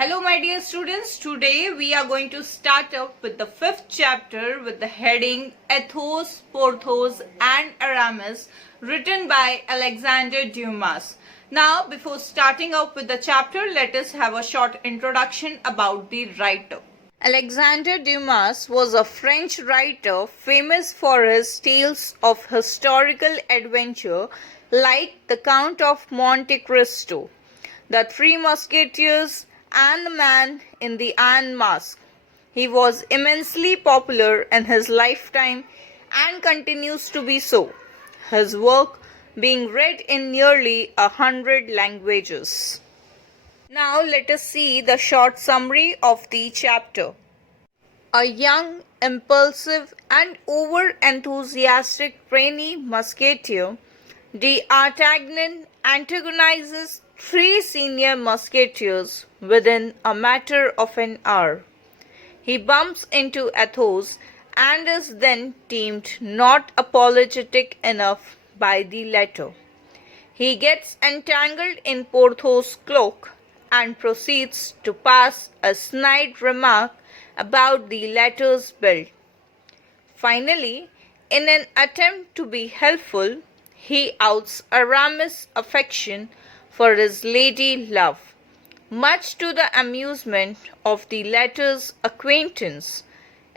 Hello my dear students, today we are going to start up with the 5th chapter with the heading Athos, Porthos and Aramis, written by Alexandre Dumas. Now before starting out with the chapter, let us have a short introduction about the writer. Alexandre Dumas was a French writer famous for his tales of historical adventure like The Count of Monte Cristo, The Three Musketeers and The Man in the Iron Mask. He was immensely popular in his lifetime and continues to be so, his work being read in nearly 100 languages. Now let us see the short summary of the chapter. A young, impulsive and over-enthusiastic trainee musketeer, DArtagnan antagonizes three senior musketeers within a matter of an hour. He bumps into Athos and is then deemed not apologetic enough by the latter. He gets entangled in Porthos' cloak and proceeds to pass a snide remark about the latter's build. Finally, in an attempt to be helpful, he outs Aramis' affection for his lady love, much to the amusement of the latter's acquaintance.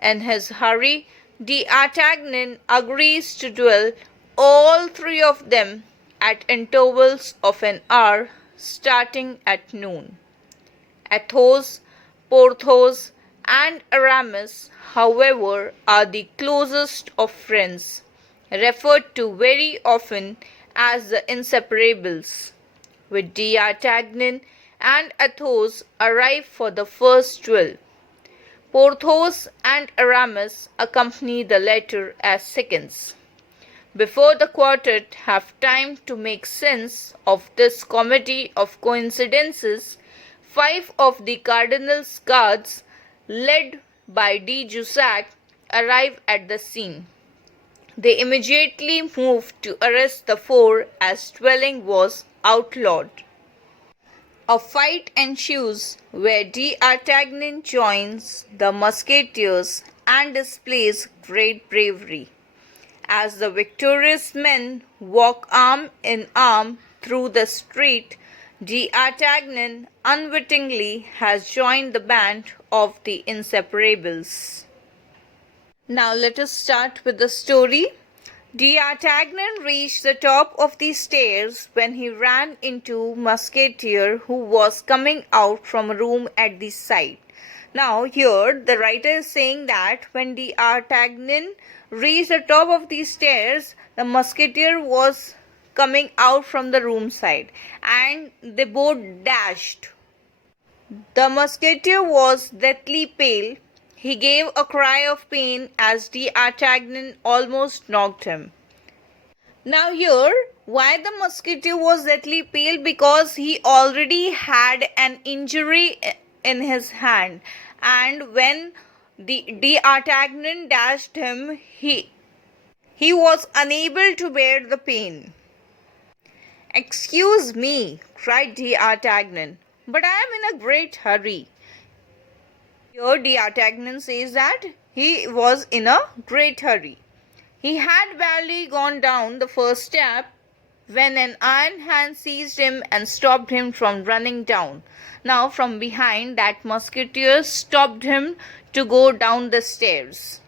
In his hurry, d'Artagnan agrees to duel all three of them at intervals of an hour starting at noon. Athos, Porthos and Aramis, however, are the closest of friends, referred to very often as the inseparables. With d'Artagnan and Athos arrive for the first duel. Porthos and Aramis accompany the latter as seconds. Before the quartet have time to make sense of this comedy of coincidences, 5 of the cardinal's guards, led by de Jussac, arrive at the scene. They immediately move to arrest the 4 as dueling was outlawed. A fight ensues where d'Artagnan joins the musketeers and displays great bravery. As the victorious men walk arm in arm through the street, d'Artagnan unwittingly has joined the band of the inseparables. Now let us start with the story. D'Artagnan reached the top of the stairs when he ran into Musketeer who was coming out from a room at the side. Now here the writer is saying that when d'Artagnan reached the top of the stairs, the Musketeer was coming out from the room side and they both dashed. The Musketeer was deathly pale. He gave a cry of pain as d'Artagnan almost knocked him. Now here, why the Musketeer was deathly pale? Because he already had an injury in his hand, and when d'Artagnan dashed him, he was unable to bear the pain. "Excuse me," cried d'Artagnan, "but I am in a great hurry." Here d'Artagnan says that he was in a great hurry. He had barely gone down the first step when an iron hand seized him and stopped him from running down. Now from behind, that musketeer stopped him to go down the stairs.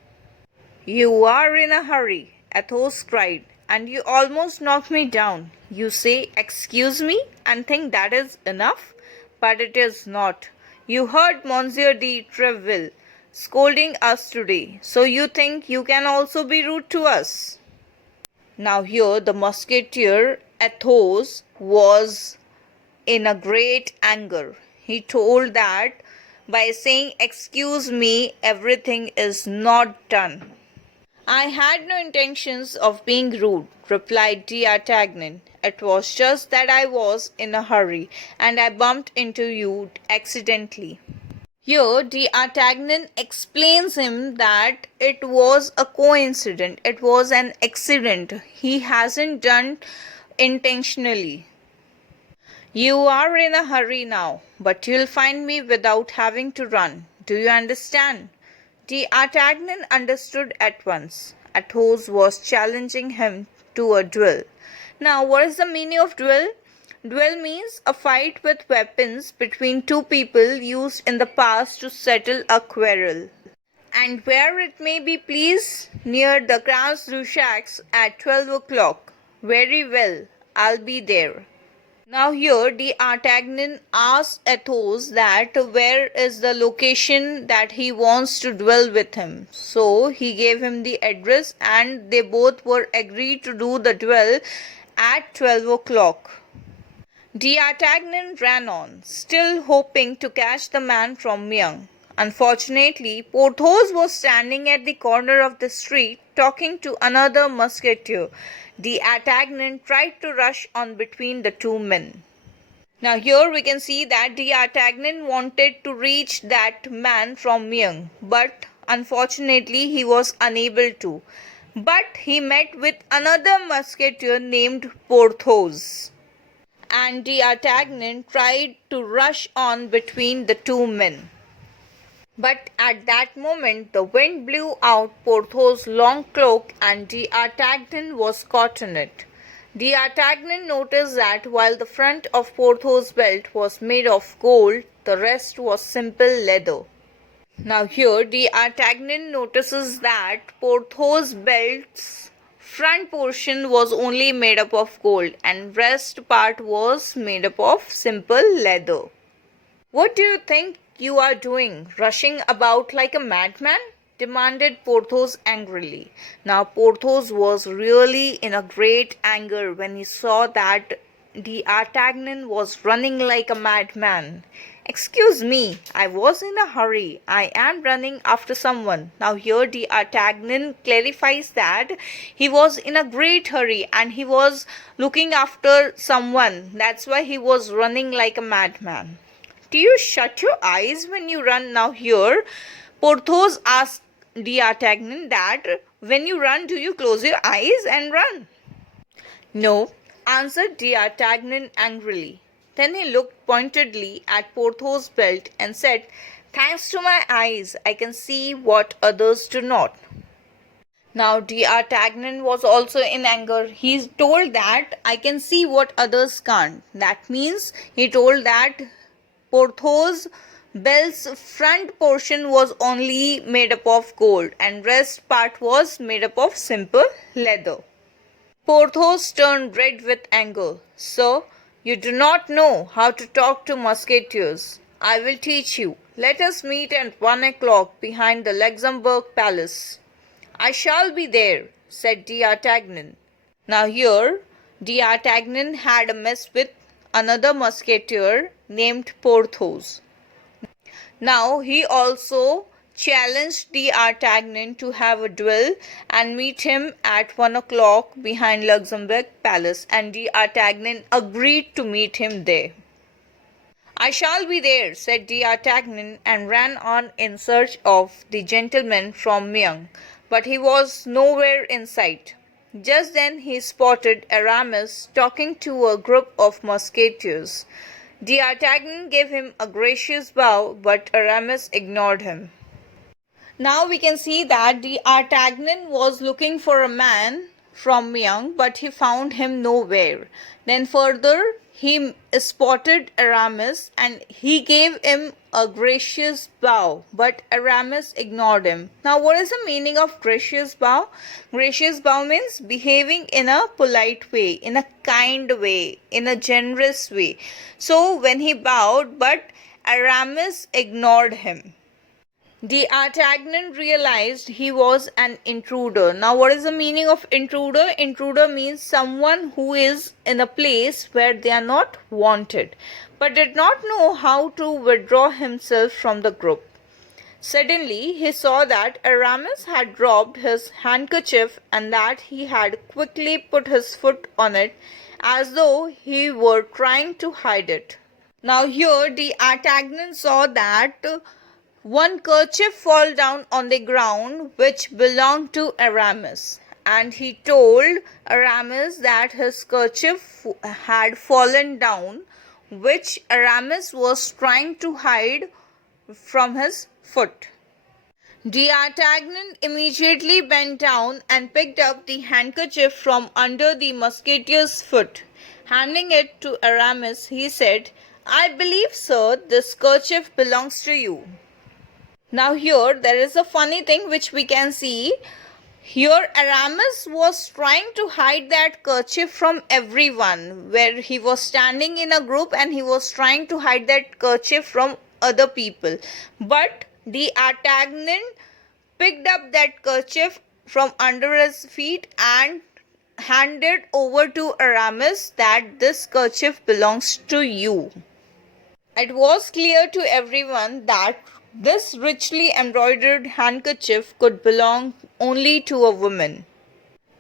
"You are in a hurry," Athos cried, "and you almost knocked me down. You say, 'Excuse me,' and think that is enough? But it is not. You heard Monsieur de Treville scolding us today, so you think you can also be rude to us." Now here the musketeer Athos was in a great anger. He told that by saying, "Excuse me, everything is not done." "I had no intentions of being rude," replied d'Artagnan. "It was just that I was in a hurry, and I bumped into you accidentally." Here d'Artagnan explains him that it was a coincidence, it was an accident. He hasn't done intentionally. You are in a hurry now, but you'll find me without having to run. Do you understand? D'Artagnan understood at once. Athos was challenging him to a duel. Now, what is the meaning of duel? Duel means a fight with weapons between two people used in the past to settle a quarrel. And where it may be, please, near the Grands Duchats at 12 o'clock. Very well, I'll be there. Now here D'Artagnan asks Athos that where is the location that he wants to dwell with him. So he gave him the address and they both were agreed to do the duel at 12 o'clock. D'Artagnan ran on, still hoping to catch the man from Meung. Unfortunately, Porthos was standing at the corner of the street talking to another musketeer. D'Artagnan tried to rush on between the two men. Now here we can see that D'Artagnan wanted to reach that man from Meung, but unfortunately he was unable to. But he met with another musketeer named Porthos, and D'Artagnan tried to rush on between the two men. But at that moment the wind blew out Porthos' long cloak and D'Artagnan was caught in it. D'Artagnan noticed that while the front of Porthos' belt was made of gold, the rest was simple leather. Now here D'Artagnan notices that Porthos' belt's front portion was only made up of gold and rest part was made up of simple leather. What do you think you are doing, rushing about like a madman? Demanded Porthos angrily. Now Porthos was really in a great anger when he saw that D'Artagnan was running like a madman. Excuse me, I was in a hurry. I am running after someone. Now here D'Artagnan clarifies that he was in a great hurry and he was looking after someone. That's why he was running like a madman. Do you shut your eyes when you run? Now here Porthos asked D'Artagnan that when you run, do you close your eyes and run? No, answered D'Artagnan angrily. Then he looked pointedly at Porthos' belt and said, Thanks to my eyes, I can see what others do not. Now D'Artagnan was also in anger. He told that I can see what others can't. That means he told that Porthos' belt's front portion was only made up of gold and rest part was made up of simple leather. Porthos turned red with anger. Sir, you do not know how to talk to musketeers. I will teach you. Let us meet at 1 o'clock behind the Luxembourg Palace. I shall be there, said D'Artagnan. Now here, D'Artagnan had a mess with another musketeer named Porthos. Now he also challenged D'Artagnan to have a duel and meet him at 1 o'clock behind Luxembourg Palace, and D'Artagnan agreed to meet him there. I shall be there, said D'Artagnan, and ran on in search of the gentleman from Meung, but he was nowhere in sight. Just then he spotted Aramis talking to a group of musketeers. D'Artagnan gave him a gracious bow, but Aramis ignored him. Now we can see that D'Artagnan was looking for a man from Meung, but he found him nowhere. Then further he spotted Aramis and he gave him a gracious bow, but Aramis ignored him. Now what is the meaning of gracious bow? Gracious bow means behaving in a polite way, in a kind way, in a generous way. So when he bowed, but Aramis ignored him. D'Artagnan realized he was an intruder. Now what is the meaning of intruder? Intruder means someone who is in a place where they are not wanted, but did not know how to withdraw himself from the group. Suddenly he saw that Aramis had dropped his handkerchief and that he had quickly put his foot on it as though he were trying to hide it. Now here D'Artagnan saw that one kerchief fall down on the ground which belonged to Aramis, and he told Aramis that his kerchief had fallen down which Aramis was trying to hide from his foot. D'Artagnan immediately bent down and picked up the handkerchief from under the musketeer's foot. Handing it to Aramis, he said, "I believe, sir, this kerchief belongs to you." Now here there is a funny thing which we can see. Here Aramis was trying to hide that kerchief from everyone, where he was standing in a group and he was trying to hide that kerchief from other people. But D'Artagnan picked up that kerchief from under his feet and handed over to Aramis that this kerchief belongs to you. It was clear to everyone that this richly embroidered handkerchief could belong only to a woman.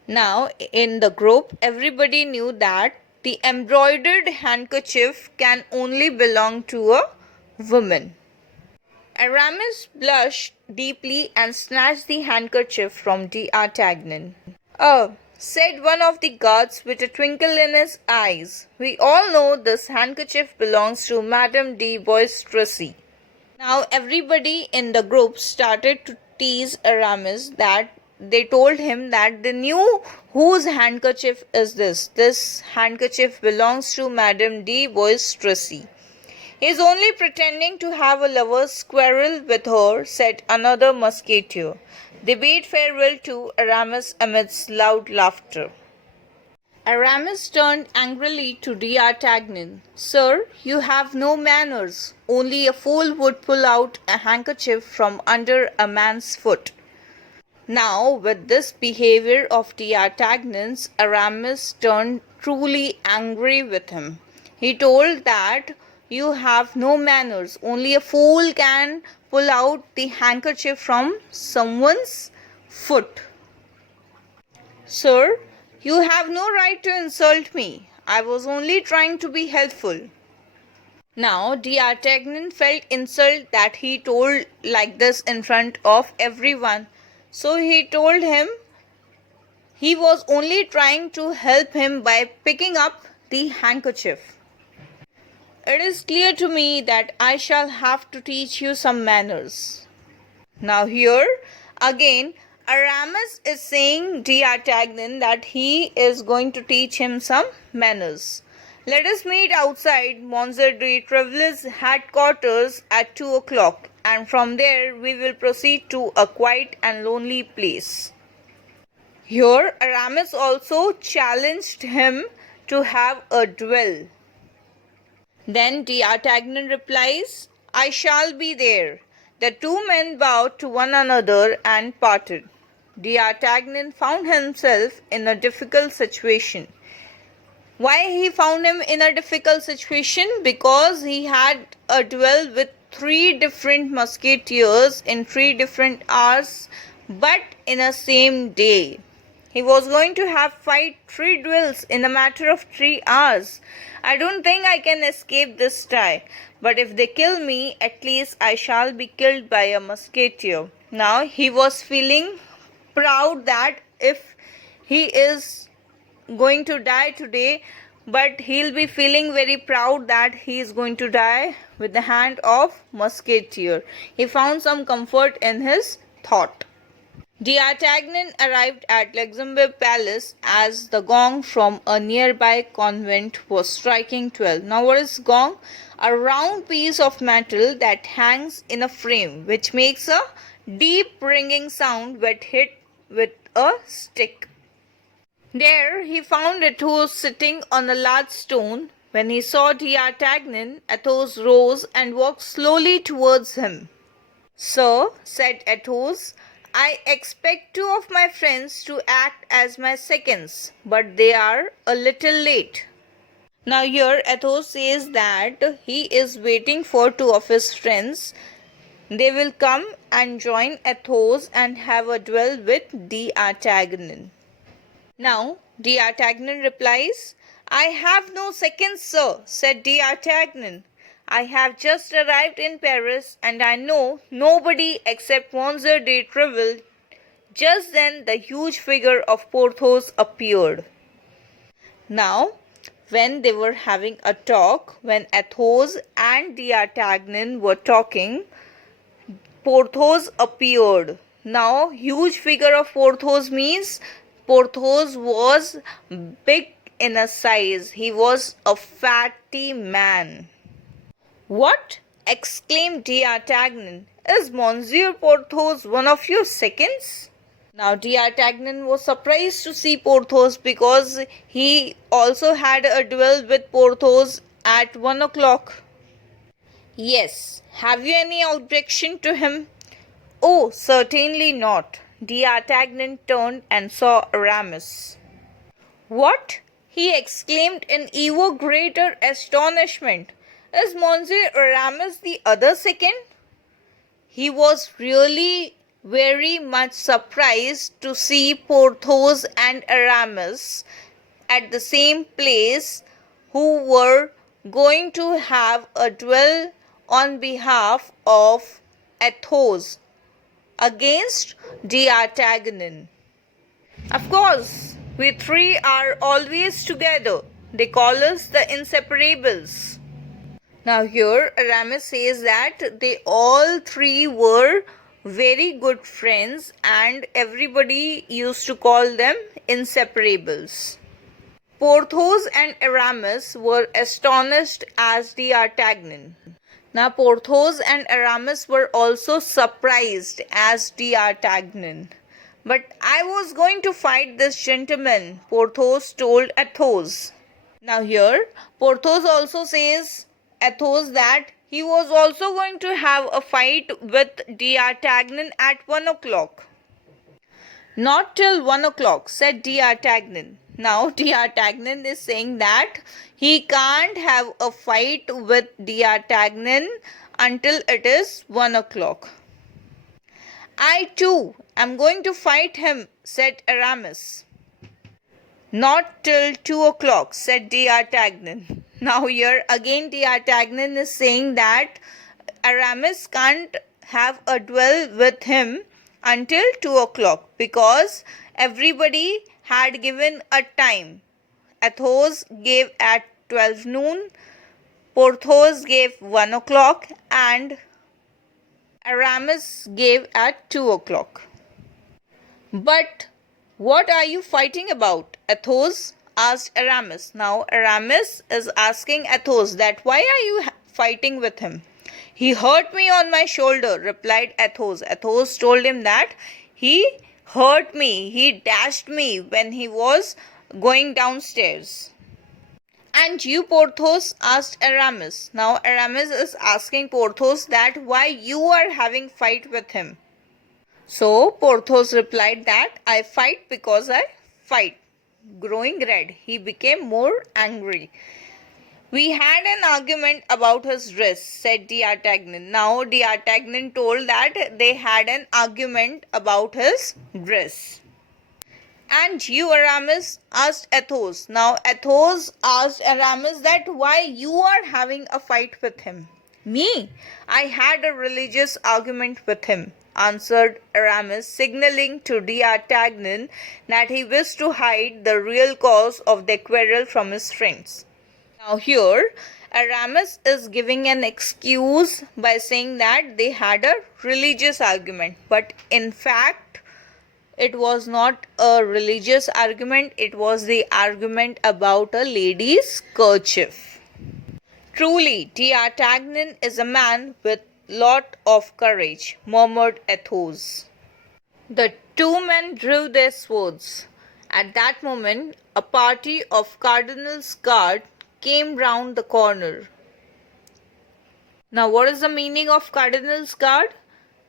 Now, in the group, everybody knew that the embroidered handkerchief can only belong to a woman. Aramis blushed deeply and snatched the handkerchief from D'Artagnan. "Oh," said one of the guards with a twinkle in his eyes, "we all know this handkerchief belongs to Madame de Boistracy." Now everybody in the group started to tease Aramis, that they told him that they knew whose handkerchief is this. This handkerchief belongs to Madame de Boistracy. "He is only pretending to have a lover's quarrel with her," said another musketeer. They bade farewell to Aramis amidst loud laughter. Aramis turned angrily to D'Artagnan. "Sir, you have no manners. Only a fool would pull out a handkerchief from under a man's foot." Now, with this behavior of D'Artagnan's, Aramis turned truly angry with him. He told that you have no manners. Only a fool can pull out the handkerchief from someone's foot. "Sir, you have no right to insult me. I was only trying to be helpful." Now D'Artagnan felt insulted that he told like this in front of everyone. So he told him he was only trying to help him by picking up the handkerchief. "It is clear to me that I shall have to teach you some manners." Now here again Aramis is saying D'Artagnan that he is going to teach him some manners. "Let us meet outside Monsieur de Treville's headquarters at 2 o'clock, and from there we will proceed to a quiet and lonely place." Here Aramis also challenged him to have a duel. Then D'Artagnan replies, "I shall be there." The two men bowed to one another and parted. D'Artagnan found himself in a difficult situation. Why he found him in a difficult situation? Because he had a duel with 3 different musketeers in 3 different hours, but in a same day. He was going to have 3 duels in a matter of 3 hours. I don't think I can escape this tie. But if they kill me, at least I shall be killed by a musketeer. Now he was feeling proud that if he is going to die today, but he'll be feeling very proud that he is going to die with the hand of musketeer. He found some comfort in his thought. D'Artagnan arrived at Luxembourg Palace as the gong from a nearby convent was striking 12. Now what is gong? A round piece of metal that hangs in a frame, which makes a deep ringing sound when hit with a stick. There he found Athos sitting on a large stone. When he saw D'Artagnan, Athos rose and walked slowly towards him. "Sir," said Athos, "I expect 2 of my friends to act as my seconds, but they are a little late." Now here Athos says that he is waiting for 2 of his friends. They will come and join Athos and have a duel with D'Artagnan. Now D'Artagnan replies, "I have no seconds, sir," said D'Artagnan. "I have just arrived in Paris and I know nobody except Monsieur de Treville." Just then the huge figure of Porthos appeared. Now when they were having a talk, when Athos and D'Artagnan were talking, Porthos appeared. Now, huge figure of Porthos means Porthos was big in a size. He was a fatty man. What? Exclaimed D'Artagnan. Is Monsieur Porthos one of your seconds? Now D'Artagnan was surprised to see Porthos because he also had a duel with Porthos at 1 o'clock. Yes. Have you any objection to him? Oh, certainly not. D'Artagnan turned and saw Aramis. What? He exclaimed in even greater astonishment. Is Monsieur Aramis the other second? He was really very much surprised to see Porthos and Aramis at the same place, who were going to have a duel on behalf of Athos against D'Artagnan. Of course, we three are always together. They call us the inseparables. Now here Aramis says that they all three were very good friends and everybody used to call them inseparables. Porthos and Aramis were astonished as D'Artagnan. Now Porthos and Aramis were also surprised as D'Artagnan. But I was going to fight this gentleman, Porthos told Athos. Now here Porthos also says Athos that he was also going to have a fight with D'Artagnan at 1 o'clock. Not till 1 o'clock, said D'Artagnan. Now D'Artagnan is saying that he can't have a fight with D'Artagnan until it is 1 o'clock. I too am going to fight him, said Aramis. Not till 2 o'clock, said D'Artagnan. Now here again D'Artagnan is saying that Aramis can't have a duel with him until 2 o'clock because everybody had given a time. Athos gave at 12 noon, Porthos gave 1 o'clock and Aramis gave at 2 o'clock. But what are you fighting about, Athos? Asked Aramis. Now Aramis is asking Athos that why are you fighting with him? He hurt me on my shoulder, replied Athos. Athos told him that he hurt me, he dashed me when he was going downstairs. And you, Porthos? Asked Aramis. Now Aramis is asking Porthos that why you are having fight with him. So Porthos replied that I fight because I fight. Growing red, he became more angry. We had an argument about his dress, said D'Artagnan. Now D'Artagnan told that they had an argument about his dress. And you, Aramis? Asked Athos. Now Athos asked Aramis that why you are having a fight with him. Me? I had a religious argument with him, answered Aramis, signaling to D'Artagnan that he wished to hide the real cause of their quarrel from his friends. Now here, Aramis is giving an excuse by saying that they had a religious argument. But in fact, it was not a religious argument. It was the argument about a lady's kerchief. Truly, D'Artagnan is a man with lot of courage, murmured Athos. The two men drew their swords. At that moment, a party of Cardinal's guard came round the corner. Now, what is the meaning of Cardinal's guard?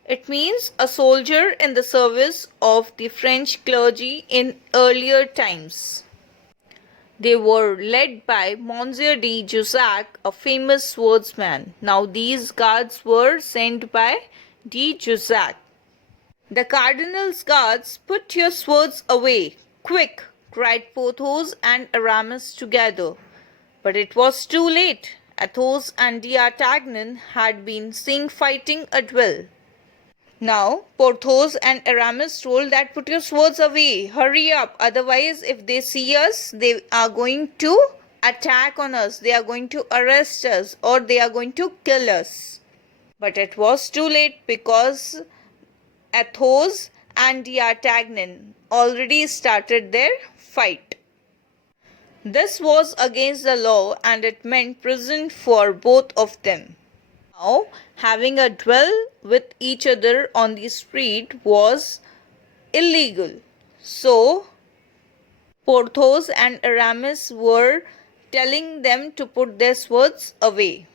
It means a soldier in the service of the French clergy in earlier times. They were led by Monsieur de Jussac, a famous swordsman. Now these guards were sent by de Jussac. The cardinal's guards, put your swords away, quick, cried Porthos and Aramis together. But it was too late. Athos and D'Artagnan had been seen fighting a duel. Now Porthos and Aramis told that put your swords away, hurry up, otherwise if they see us, they are going to attack on us, they are going to arrest us, or they are going to kill us. But it was too late because Athos and D'Artagnan already started their fight. This was against the law and it meant prison for both of them. Now, having a duel with each other on the street was illegal. So, Porthos and Aramis were telling them to put their swords away.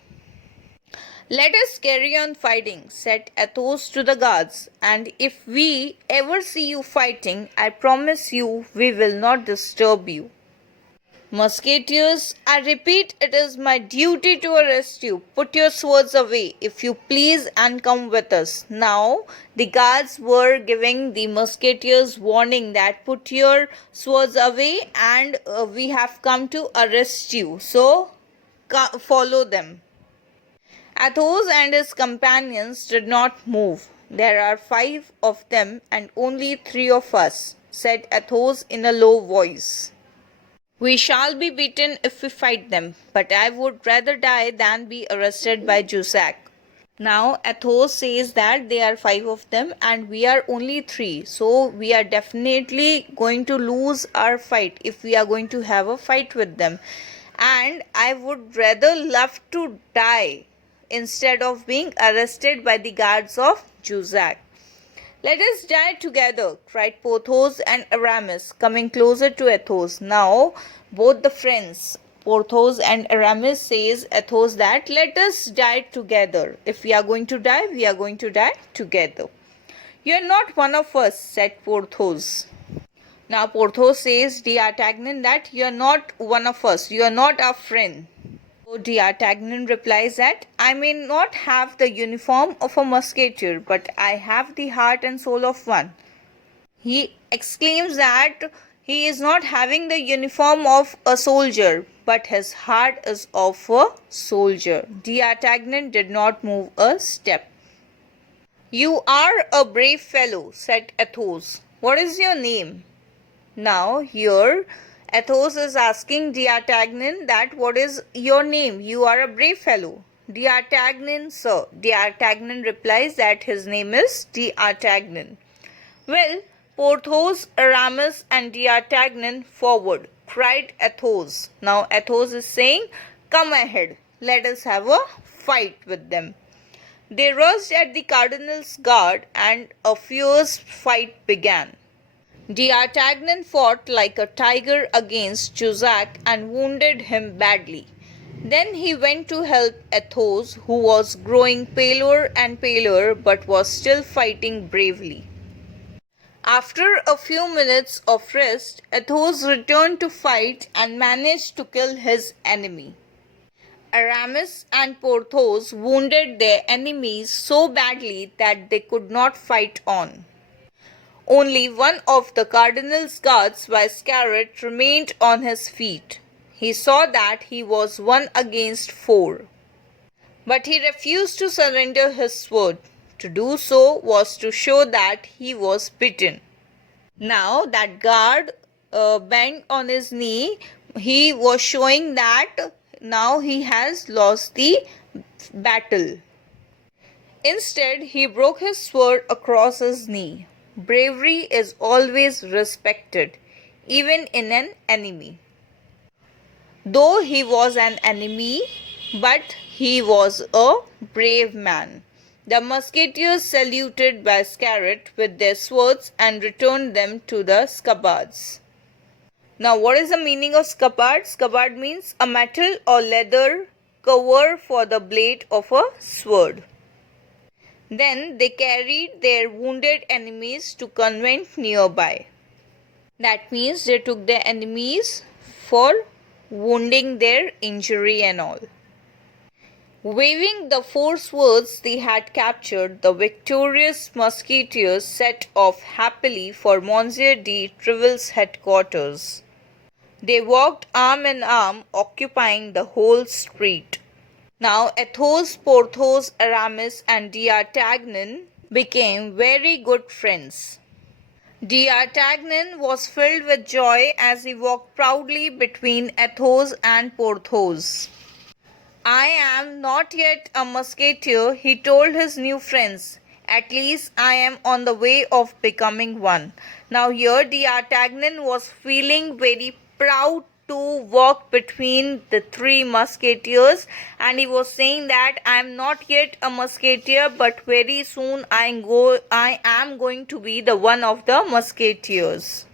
"Let us carry on fighting," said Athos to the guards, "and if we ever see you fighting, I promise you we will not disturb you." "Musketeers, I repeat, it is my duty to arrest you. Put your swords away, if you please, and come with us." Now, the guards were giving the musketeers warning that put your swords away and we have come to arrest you. So, follow them. Athos and his companions did not move. "There are 5 of them and only 3 of us," said Athos in a low voice. "We shall be beaten if we fight them, but I would rather die than be arrested by Jussac." Now Athos says that there are 5 of them and we are only 3, so we are definitely going to lose our fight if we are going to have a fight with them, and I would rather love to die instead of being arrested by the guards of Jussac. "Let us die together," cried Porthos and Aramis, coming closer to Athos. Now, both the friends, Porthos and Aramis, says Athos that let us die together. If we are going to die, we are going to die together. "You are not one of us," said Porthos. Now, Porthos says D'Artagnan that you are not one of us, you are not our friend. So D'Artagnan replies that I may not have the uniform of a musketeer, but I have the heart and soul of one. He exclaims that he is not having the uniform of a soldier, but his heart is of a soldier. D'Artagnan did not move a step. "You are a brave fellow," said Athos. "What is your name?" Now here Athos is asking D'Artagnan that what is your name? You are a brave fellow. "D'Artagnan, sir." D'Artagnan replies that his name is D'Artagnan. "Well, Porthos, Aramis and D'Artagnan, forward," cried Athos. Now Athos is saying, "Come ahead, let us have a fight with them." They rushed at the cardinal's guard and a fierce fight began. D'Artagnan fought like a tiger against Jussac and wounded him badly. Then he went to help Athos, who was growing paler and paler but was still fighting bravely. After a few minutes of rest, Athos returned to fight and managed to kill his enemy. Aramis and Porthos wounded their enemies so badly that they could not fight on. Only one of the cardinal's guards, Viscount, remained on his feet. He saw that he was 1 against 4. But he refused to surrender his sword. To do so was to show that he was beaten. Now that guard bent on his knee, he was showing that now he has lost the battle. Instead, he broke his sword across his knee. Bravery is always respected, even in an enemy. Though he was an enemy, but he was a brave man. The musketeers saluted Viscount with their swords and returned them to the scabbards. Now, what is the meaning of scabbard? Scabbard means a metal or leather cover for the blade of a sword. Then they carried their wounded enemies to a convent nearby. That means they took their enemies for wounding their injury and all. Waving the 4 swords they had captured, the victorious musketeers set off happily for Monsieur de Treville's headquarters. They walked arm in arm, occupying the whole street. Now Athos, Porthos, Aramis and D'Artagnan became very good friends. D'Artagnan was filled with joy as he walked proudly between Athos and Porthos. I am not yet a musketeer, he told his new friends. At least I am on the way of becoming one. Now here D'Artagnan was feeling very proud to walk between the three musketeers, and he was saying that I am not yet a musketeer, but very soon I am going to be the one of the musketeers.